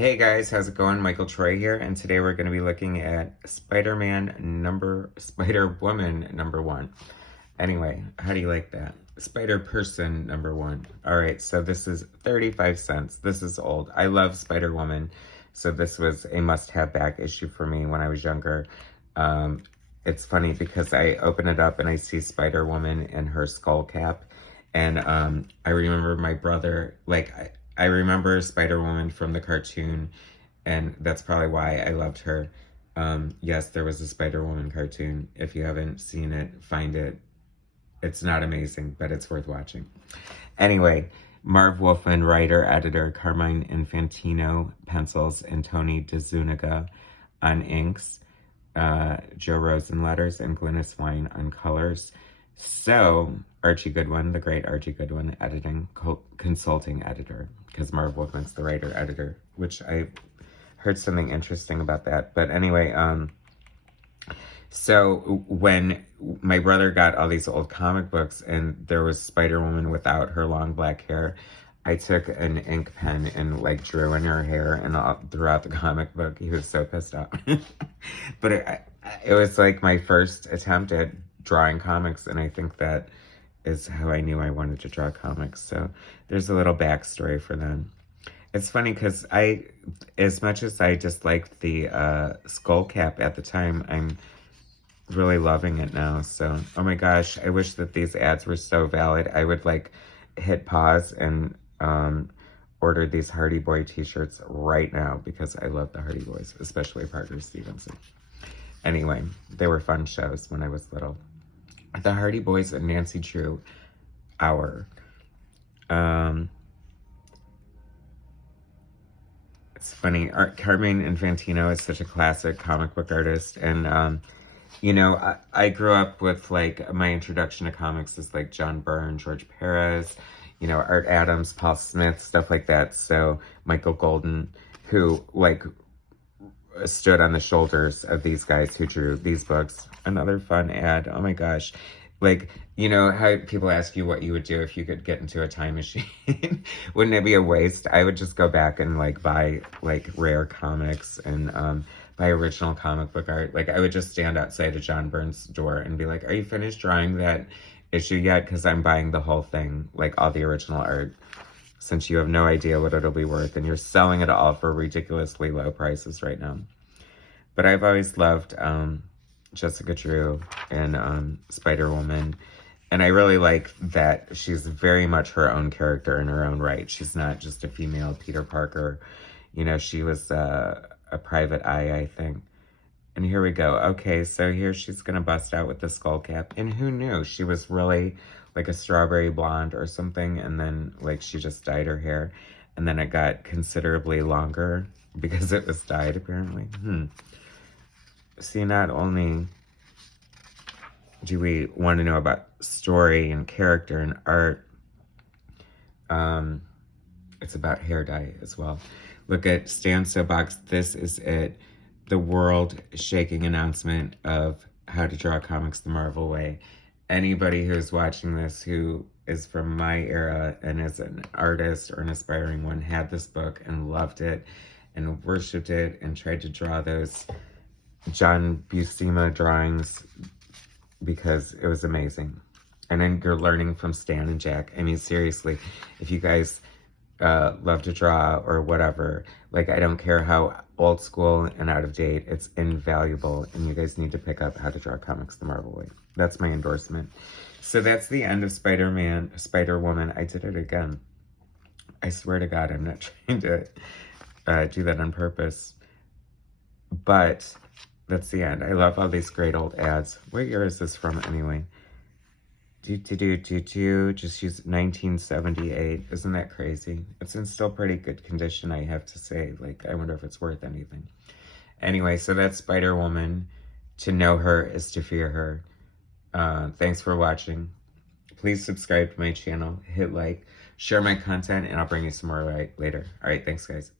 Hey guys, how's it going? Michael Troy here, and today we're going to be looking at Spider-Woman number one. Anyway, how do you like that? Spider-Person number one. All right, so this is 35 cents. This is old. I love Spider-Woman, so this was a must-have back issue for me when I was younger. It's funny because I open it up and I see Spider-Woman in her skull cap, and I remember my brother, I remember Spider-Woman from the cartoon, and that's probably why I loved her. Yes, there was a Spider-Woman cartoon. If you haven't seen it, find it. It's not amazing, but it's worth watching. Anyway, Marv Wolfman, writer, editor, Carmine Infantino, pencils, and Tony DeZuniga on inks, Joe Rosen letters, and Glynis Wine on colors. So, Archie Goodwin, the great Archie Goodwin, editing, consulting editor, because Marv Wolfman's the writer-editor, which I heard something interesting about that. But anyway, so when my brother got all these old comic books and there was Spider-Woman without her long black hair, I took an ink pen and drew in her hair and throughout the comic book. He was so pissed off. But it was like my first attempt at drawing comics, and I think that is how I knew I wanted to draw comics. So there's a little backstory for them. It's funny because as much as I disliked the skull cap at the time, I'm really loving it now. So, oh my gosh, I wish that these ads were so valid. I would hit pause and order these Hardy Boy t-shirts right now because I love the Hardy Boys, especially Parker Stevenson. Anyway, they were fun shows when I was little. The Hardy Boys and Nancy Drew Hour. It's funny. Carmine Infantino is such a classic comic book artist. And, you know, I grew up with, my introduction to comics is, John Byrne, George Perez, you know, Art Adams, Paul Smith, stuff like that. So Michael Golden, who, stood on the shoulders of these guys who drew these books. Another fun ad. Oh my gosh. You know how people ask you what you would do if you could get into a time machine? Wouldn't it be a waste? I would just go back and buy rare comics and buy original comic book art. I would just stand outside of John Byrne's door and be like, "Are you finished drawing that issue yet? Because I'm buying the whole thing, all the original art, since you have no idea what it'll be worth, and you're selling it all for ridiculously low prices right now." But I've always loved Jessica Drew and Spider-Woman, and I really like that she's very much her own character in her own right. She's not just a female Peter Parker. You know, she was a private eye, I think. And here we go. Okay, so here she's gonna bust out with the skull cap, and who knew? She was really a strawberry blonde or something, and then she just dyed her hair, and then it got considerably longer because it was dyed, apparently. See, not only do we want to know about story and character and art, it's about hair dye as well. Look at Stan Soapbox. This is it. The world-shaking announcement of how to draw comics the Marvel way. Anybody who's watching this who is from my era and is an artist or an aspiring one had this book and loved it and worshipped it and tried to draw those John Buscema drawings because it was amazing. And then you're learning from Stan and Jack. I mean, seriously, if you guys love to draw or whatever, I don't care how old school and out of date, it's invaluable, and you guys need to pick up How to Draw Comics the Marvel Way. That's my endorsement. So that's the end of Spider-Woman. I did it again. I swear to God, I'm not trying to do that on purpose. But that's the end. I love all these great old ads. What year is this from anyway? Just use 1978. Isn't that crazy? It's in still pretty good condition, I have to say. I wonder if it's worth anything. Anyway, so that's Spider-Woman. To know her is to fear her. Thanks for watching. Please subscribe to my channel. Hit like. Share my content, and I'll bring you some more later. All right, thanks, guys.